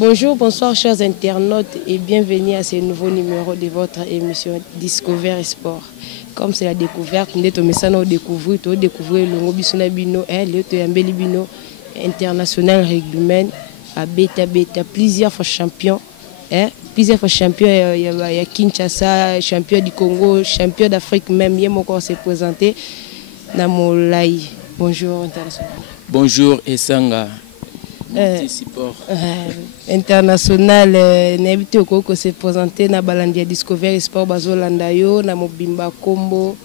Bonjour, bonsoir chers internautes et bienvenue à ce nouveau numéro de votre émission Discover Sport. Comme c'est la découverte, nous avons découvert le Ngobisuna Bino et le Bino international rugbyman à Beta, plusieurs fois champion. Plusieurs fois champion, il y a Kinshasa, champion du Congo, champion d'Afrique même, il y a encore s'est présenté. Namolai. Bonjour international. Bonjour Essanga. International n'habite au Congo s'est présenté na Balandia Discover Sport Bazolandayo na Mobimba Kombo.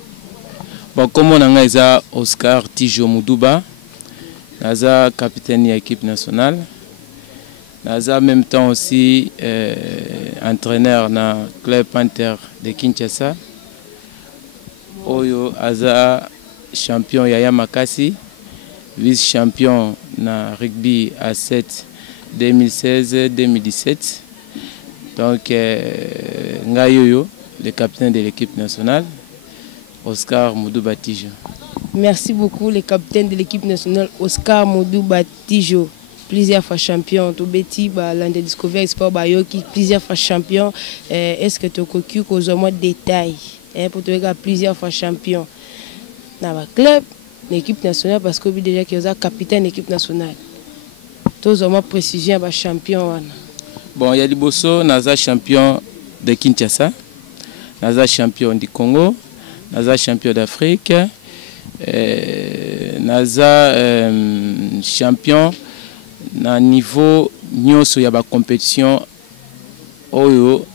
Bon, comme on a dit, Oscar Tijo Moudouba, naza capitaine de l'équipe nationale. Naza en même temps aussi entraîneur na club Panther de Kinshasa. Oyo Aza champion Yaya Makasi, vice-champion na rugby à 7 2016-2017. Donc Ngayoyo, le capitaine de l'équipe nationale, Oscar Moudouba Tijo. Merci beaucoup, le capitaine de l'équipe nationale, Oscar Moudouba Tijo. Plusieurs fois champion, tu beti l'un des Discover Sport Bayoki, plusieurs fois champion. Est-ce que tu as connu aux moins de détails pour te regarder plusieurs fois champion dans le club, l'équipe nationale, parce que déjà qu'il y a capitaine de l'équipe nationale. Tous au moins précision à champion. Bon, il y a des bosso, naza champion de Kinshasa, naza champion du Congo, naza champion d'Afrique, naza champion na niveau nyonso ya ba compétition oyo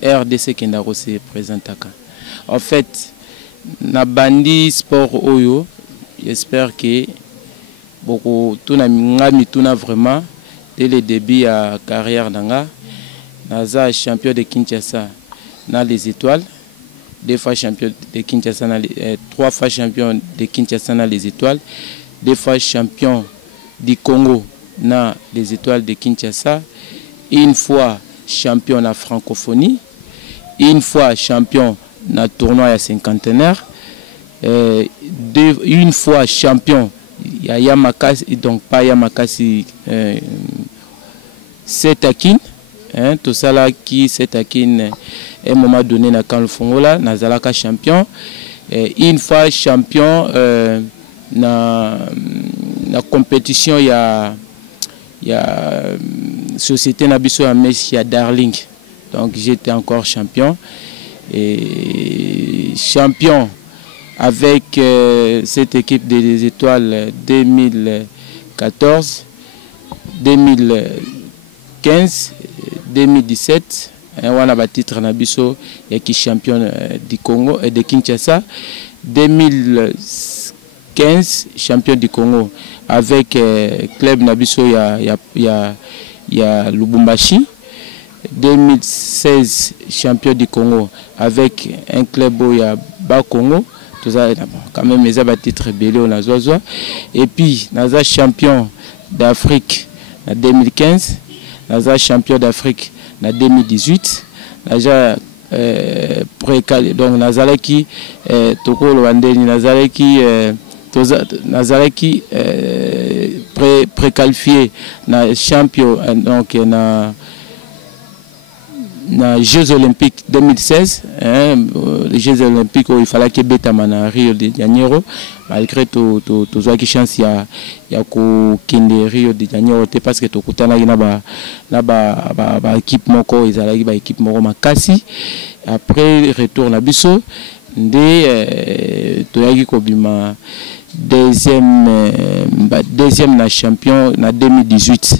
RDC Kendaro se présentaka. En fait, na bandi sport oyo, j'espère que beaucoup tout na ngami tout na vraiment dès le début à carrière nanga, naza champion de Kinshasa na les étoiles, 2 fois champion de Kinshasa na 3 fois champion de Kinshasa na les étoiles, 2 fois champion du Congo na les étoiles de Kinshasa, une fois champion na francophonie, une fois champion na tournoi à cinquantenaire, une fois champion ya Yamakasi, donc pas Yamakasi, Setakin, tout ça là qui Setakin à un moment donné na quand le Fongola nazalaka champion, une fois champion na compétition il y a société Nabiso à Messi à Darling, donc j'étais encore champion et champion avec cette équipe des étoiles 2014, 2015, 2017. On a battu titre Nabiso qui champion du Congo et de Kinshasa. 2015 champion du Congo avec club Nabiso il y a Lubumbashi. 2016 champion du Congo avec un club où il y a Bas-Congo. Tout ça quand même ils ont titre belé on a zozo. Et puis naza champion d'Afrique en 2015, naza champion d'Afrique en 2018, naza donc nazalaki tokolo wandeni nazalaki préqualifié na champion donc na Jeux Olympiques 2016, les Jeux Olympiques où il fallait que Betamana Rio de Janeiro, malgré tout qui chance ya ko kende Rio de Janeiro parce que to kutana na ba équipe moko ezalaki ba équipe moko makasi. Après retour na biso ndé toyaki kobima deuxième na champion na 2018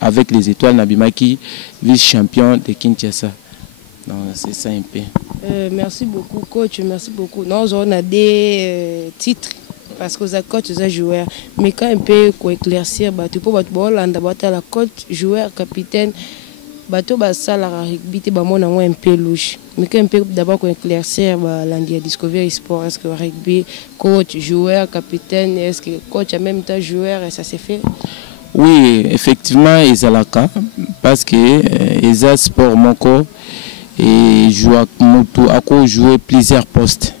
avec les étoiles Nabimaki, vice-champion de Kinshasa. C'est ça un peu. Merci beaucoup, coach. Merci beaucoup. Nous on a des titres parce que les coach, les joueurs. Mais quand un peu pour éclaircir, tu peux la coach, joueur, capitaine, tu peux la rugby, tu peux un peu louche. Mais quand un peu d'abord pour éclaircir, l'Andia Discover Sport, est-ce que rugby, coach, joueur, capitaine, est-ce que coach en même temps joueur, et ça s'est fait? Oui, effectivement, ils ont le cas parce que ils ont sport moko et jouer plusieurs postes.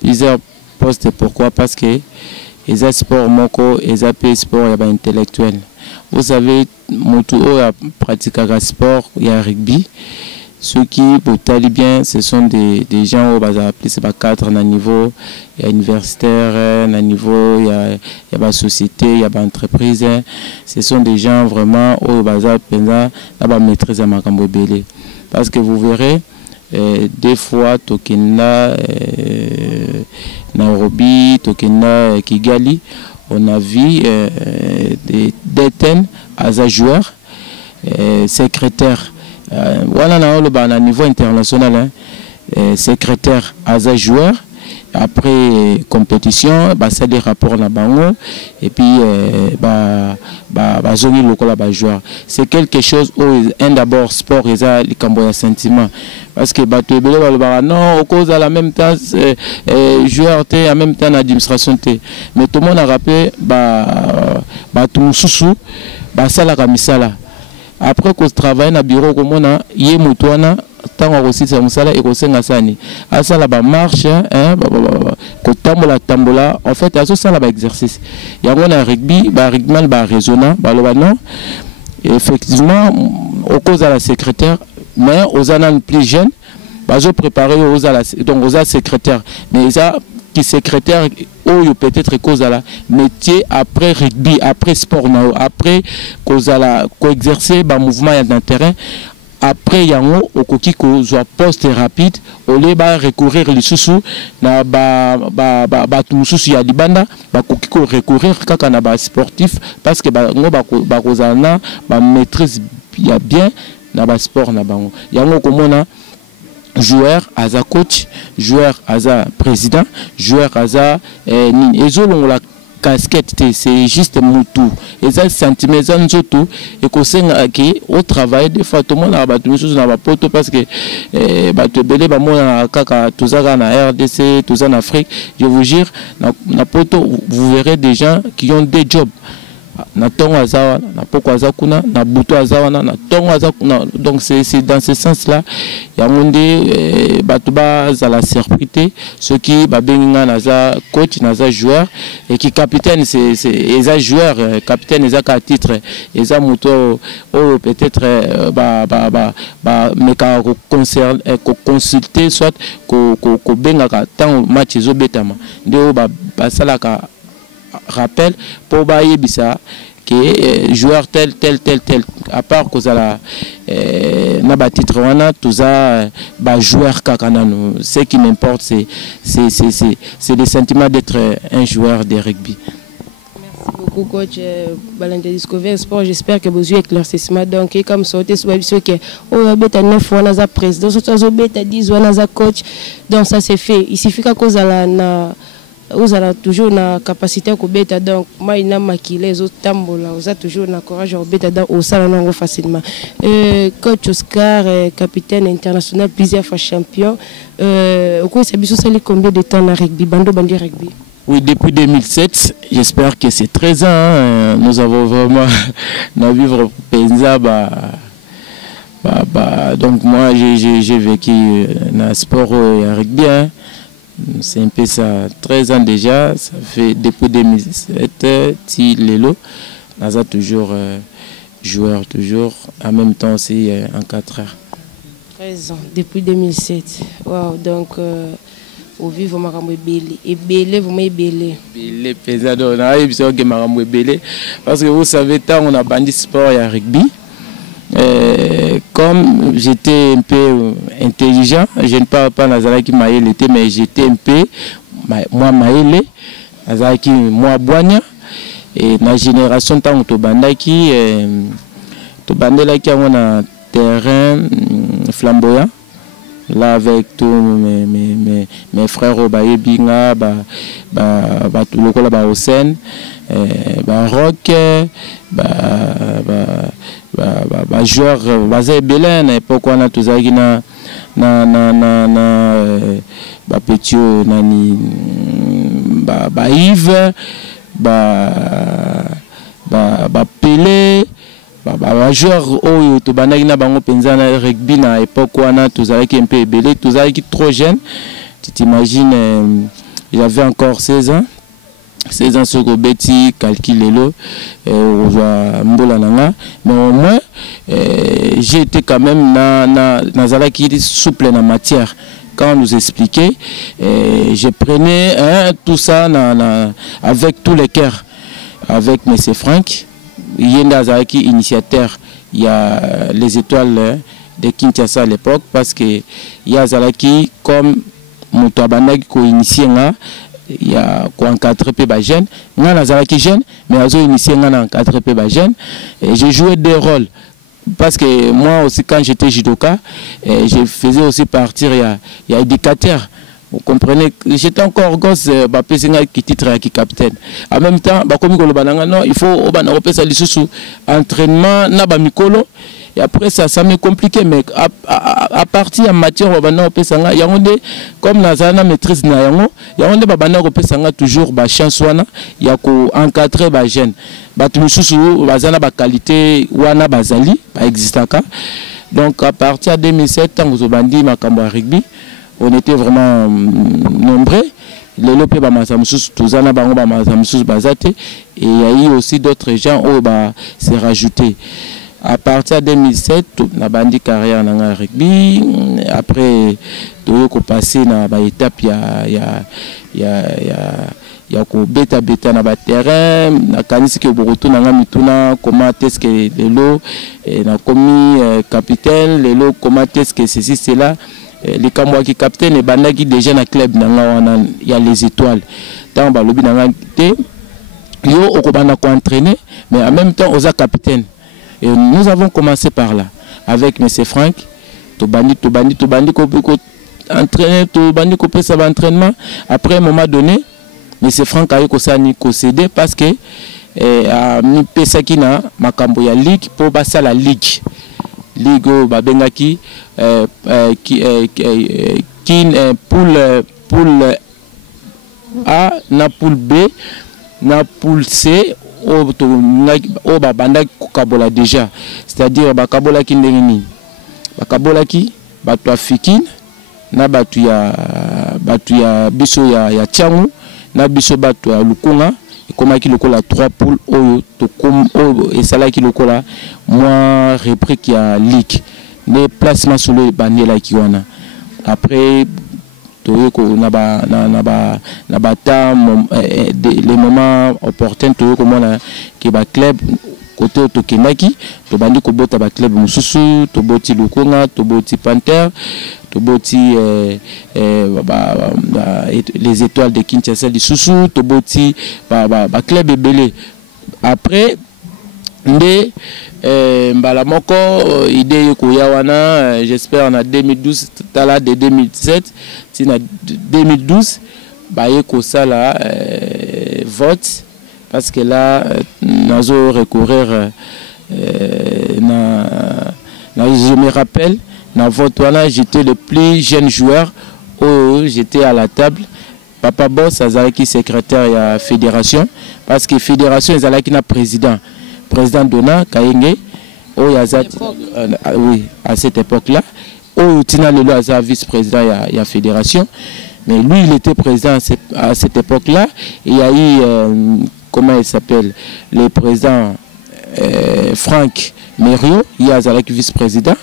Plusieurs postes, pourquoi? Parce que ils ont sport moko, ils ont sport intellectuel. vous savez, moto a pratiqué le sport, il y a rugby. Ceux qui potali bien, ce sont des gens au bazar appelé c'est pas cadre à niveau universitaire, à niveau il y a la société, il y a l'entreprise. Ce sont des gens vraiment au bazar penza la maîtrise à makambo belé. Parce que vous verrez des fois tokena Nairobi, tokena Kigali, on a vu des détenus à joueurs, secrétaires. Voilà, à niveau international, secrétaire à joueur. Après compétition, ça des rapports là bango et puis zoni local là joueur. C'est quelque chose où un d'abord sport et ça les camboya sentiment parce que non au cause à la même temps joueur en même temps administration t mais tout le monde a rappelé tout sousou ça la kamisala. Après qu'on travaille dans le bureau, comme on a yé moutouana, tant qu'on aussi c'est musala et qu'on s'en asani. À ça là bas marche, qu'on tambola. En fait, à ça là bas exercice. Il y a un rugby, rugbyman raisonnant, non. Effectivement, au cause à la secrétaire, mais aux années plus jeunes, je préparer aux à la donc aux secrétaire, mais ça qui secrétaire ou peut-être cause à la métier après rugby, après sport, après cause à la co-exercer mouvement dans le terrain. Après yango okoki ko soit poste rapide au lieu ba recourir les sous na tout sous ya libanda ba koki ko recourir kaka na ba sportif parce que ngo ba kozana ba maîtrise ya bien na ba sport na bango yango komona joueur aza coach, joueur aza président, joueur aza la casquette, c'est juste moutou. Et ça, sentiment, ça nous tout. Et qu'on sait au travail, des fois, tout le monde a battu des choses dans la poto parce que battu belé, tout ça en RDC, tout ça en Afrique. Je vous jure, dans la poto, vous verrez des gens qui ont des jobs. Na tongo azawa na poko azakuna na buto azawana na tongo azakuna donc c'est dans ce sens là ya monde batuba za la sécurité ceux qui ba benga naza coach naza joueur et qui capitaine c'est eza joueur capitaine eza ka titre eza moto ou peut-être mais ka concerne consulter soit ko benga ka tant match zo betama ndio ba salaka rappel pour Bayebisa que joueur tel à part que ça na ba titre wana tout ça joueur kakanano ce qui m'importe c'est le sentiment d'être un joueur de rugby. Merci beaucoup coach Balanda Discover Sport, j'espère que vous avez éclaircissement donc comme sauter sur que on beta 9 wana za président so beta 10 wana za coach donc ça c'est fait il suffit qu'à cause na vous avez toujours la capacité à bêta donc moi il n'a maquillé les autres tambola vous avez toujours la courage à bêta dans au salon facilement coach Oscar capitaine international plusieurs fois champion au cours c'est ça combien de temps dans rugby bando rugby. Oui, depuis 2007, j'espère que c'est 13 ans. Nous avons vraiment vivre Penza. Donc moi j'ai vécu dans le sport et rugby. C'est un peu ça, 13 ans déjà, ça fait depuis 2007, Lelo, Naza toujours joueur, toujours, en même temps aussi en 4 heures. 13 ans, depuis 2007, wow, donc au vivre Marambo et Belé, vous m'avez Belé. Belé, pesado, on a eu besoin de Marambo Belé, parce que vous savez, tant on a bandit sport et rugby. Comme j'étais un peu intelligent, je ne parle pas Nazara qui m'a été, mais j'étais un peu, moi Maëlé, Nazara qui moi Boigna, et la génération tant que Tobanda qui a un terrain flamboyant, là avec tous mes frères au Baye Binga, tout le monde au Seine, Rock, joueur basé Belen et pourquoi on a tous ça na Petio nani Yves Pelé joueur oyo to banaki na bango penza na rugby na époque wana tous avec un peu belé tous avec trop jeune tu t'imagines j'avais encore 16 ans 16 ans sur Beti, calculez-le, mais au moins, j'ai été quand même qui souple en matière. Quand on nous expliquait, je prenais tout ça avec tous les cœurs, avec M. Franck, il y a qui initiateur, il y a les étoiles de Kinshasa à l'époque, parce que il y a Zalaki comme Moutabanag qui a initié, il y a encadré les jeunes, il y a Zalaki jeune, mais il y a initié encadré les jeunes, et j'ai joué des rôles. Parce que moi aussi, quand j'étais judoka, je faisais aussi partir, il y a éducateur. Vous comprenez, j'étais encore gosse, qui titre qui capitaine. En même temps, il faut entraînement, et après ça m'est compliqué, mais à partir de matière, comme la maîtrise, il y a toujours la chance, il y a encadrer les jeunes. La qualité, donc à partir de 2007, rugby, on était vraiment nombreux. Et il y a eu aussi d'autres gens qui s'est rajouté. À partir de 2007, on a bandi carrière dans le rugby. Après, on a passé dans l'étape, il y a beta dans le terrain. On a kanisi que Boroto na mituna comment est-ce que lelo na commis capitaine, lelo comment est-ce que ceci c'est là. Les Kamwa qui capitaine et bandaki déjà dans club il y a les étoiles. Dans le lobby dans té yo okobana ko entraîner mais en même temps aux capitaine. Et nous avons commencé par là avec M. Franck, Tobandi ko entraîner, Tobandi ko pesa entraînement. Après un moment donné, M. Franck a eu ko céder parce que a mi pesa kina makambo ya ligue pour basa la ligue. Ligue babengaki poule A na poule B na poule C au babanda kabola déjà, c'est-à-dire bakabola ki ndengini bakabola ki batu afikine na batu ya biso ya Tiangu na biso batu ya Lukunga comme qui lokola 3 poules oyo to comme et ça qui lokola moi repris qui a ligue les placements sur le banela qui wana après les moments opportuns qui ba club côté Tokendaki to bandi ko bota ba club mususu to boti Lukonga to boti Panther to boti les étoiles de Kinshasa du Susu to boti ba club belé après ndé mbala moko idée ko yawana j'espère en 2012 tala de 2017 tina 2012 ba yeko sala vote parce que là nous allons recourir je me rappelle dans vote là j'étais le plus jeune joueur j'étais à la table. Papa Boss azalaki secrétaire de la fédération parce que fédération ezalaki na président Dona Kayenge oui à cette époque là Tina Lelo aza vice-président de la fédération, mais lui il était président à cette époque là. Il y a eu comment il s'appelle le président Franck Merio, il y a Zalaki vice-président.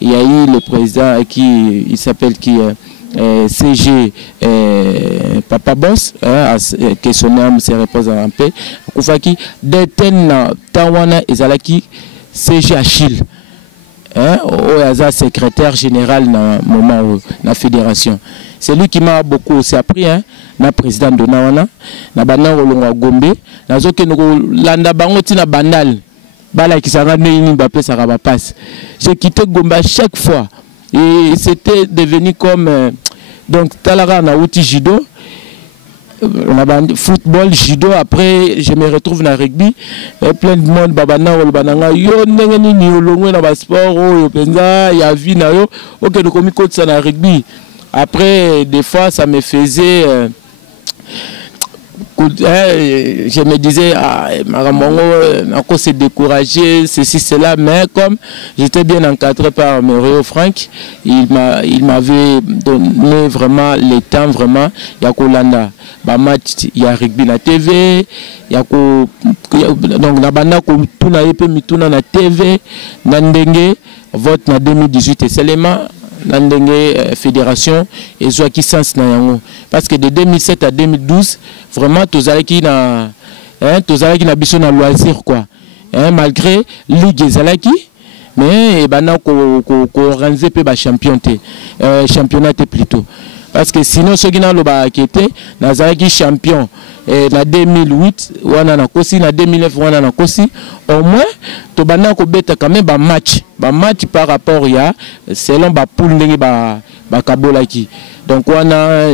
Il y a eu le président qui il s'appelle CG Papa Boss, que son âme se repose en paix. Koufaki Deten Tawana et Zalaki CG Achille. Oyaza secrétaire général dans le moment où la fédération. C'est lui qui m'a beaucoup aussi appris, na président de Nawana, na banana olonga Gombe, na zoke no landa bango tina banal. Bala qui s'arrête ni Mbappé ça va passe. J'ai quitté Gombe à chaque fois et c'était devenu comme donc talara na outil judo. Football, judo, après je me retrouve dans le rugby et plein de monde babana ou bananga yo ndengeni ni olongwe na ba sport yo penza ya vie na yo OK donc komi coach na rugby. Après des fois ça me faisait je me disais, on s'est découragé, ceci, cela, mais comme j'étais bien encadré par Mério Franck, il m'avait donné vraiment le temps, vraiment, il y a Kolanda, match, il y a rugby na TV, il y a donc na banda ko tuna yepe mituna na TV, na ndenge vote na 2018 et seulement la fédération et soit qui sens na yango parce que de 2007 à 2012 vraiment tozalaki na biso na loisir quoi malgré ligue zalaki mais bana ko organiser pe ba championnat plutôt parce que sinon ceux qui na loba kete na zalaki champion na 2008 wana na kosi na 2009 wana na kosi au moins to bana ko beta quand même ba match par rapport ya selon ba poule ndenge ba kabolaki donc wana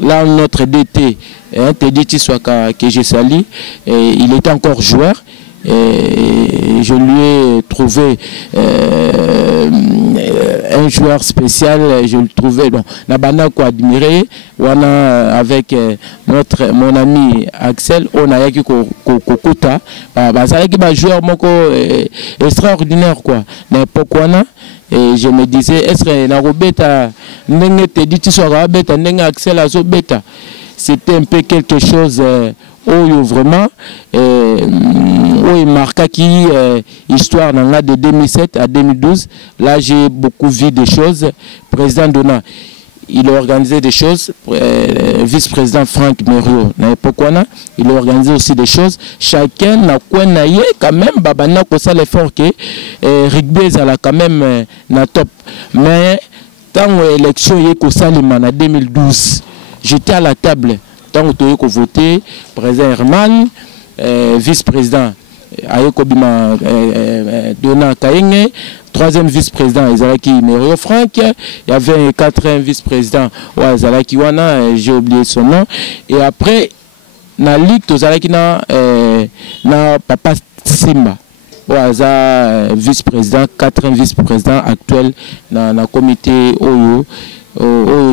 là notre DT Teddy Swaka que je salue il était encore joueur et je lui ai trouvé un joueur spécial, je le trouvais donc Nabana quoi admiré wana avec mon ami Axel on a yaki kokota ça qui va joueur moko extraordinaire quoi n'importe quoi et je me disais est-ce que na robeta ndenge Teddy Swaka beta ndenge Axel azo beta c'était un peu quelque chose où vraiment il marqua qui histoire de 2007 à 2012 là j'ai beaucoup vu des choses. Président Dona il a organisé des choses, vice-président Franck Mério il a organisé aussi des choses, chacun n'a quoi quand même babana ko ça l'effort que rugby a quand même na top mais tant l'élection y ko salima na 2012 j'étais à la table tant que voté président Herman vice-président Ayoko Bima Dona Kaenge, troisième vice-président Ezalaki Mério Franck, il y avait un quatrième vice-président Ezalaki Wana, j'ai oublié son nom, et après na ligue Ezalaki na Papa Simba vice-président, quatrième vice-président actuel na comité Oyo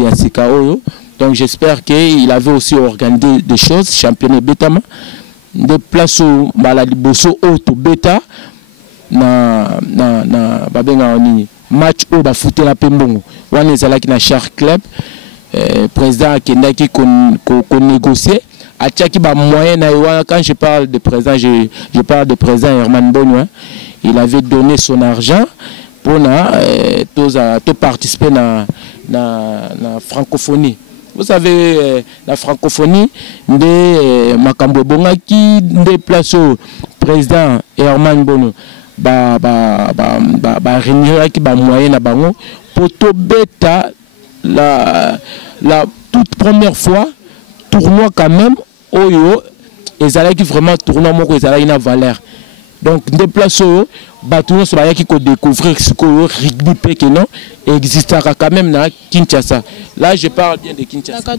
Yasika Oyo. Donc j'espère qu'il avait aussi organisé des choses, championnat Betama, des places où maladi bosso auto beta na babenga oni match où ba fouter la pembongo wana ezalaki na Shark Club président akendaki ko négocier atiaki ba moyen na wana. Quand je parle de président je parle de président Herman Bonwa, il avait donné son argent pour to participer na francophonie. Vous savez, la francophonie, de Makambo Bongaki, de place au président Herman Bono, réunir qui moyen à Bango, pour to bêta la toute première fois, tournoi quand même, Oyo, et Zala qui vraiment tournoi, moi, Zala une valeur. Donc, des places au bâtiment, c'est qui peut découvrir ce que le rugby peut non existera quand même dans Kinshasa. Là, je parle bien de Kinshasa.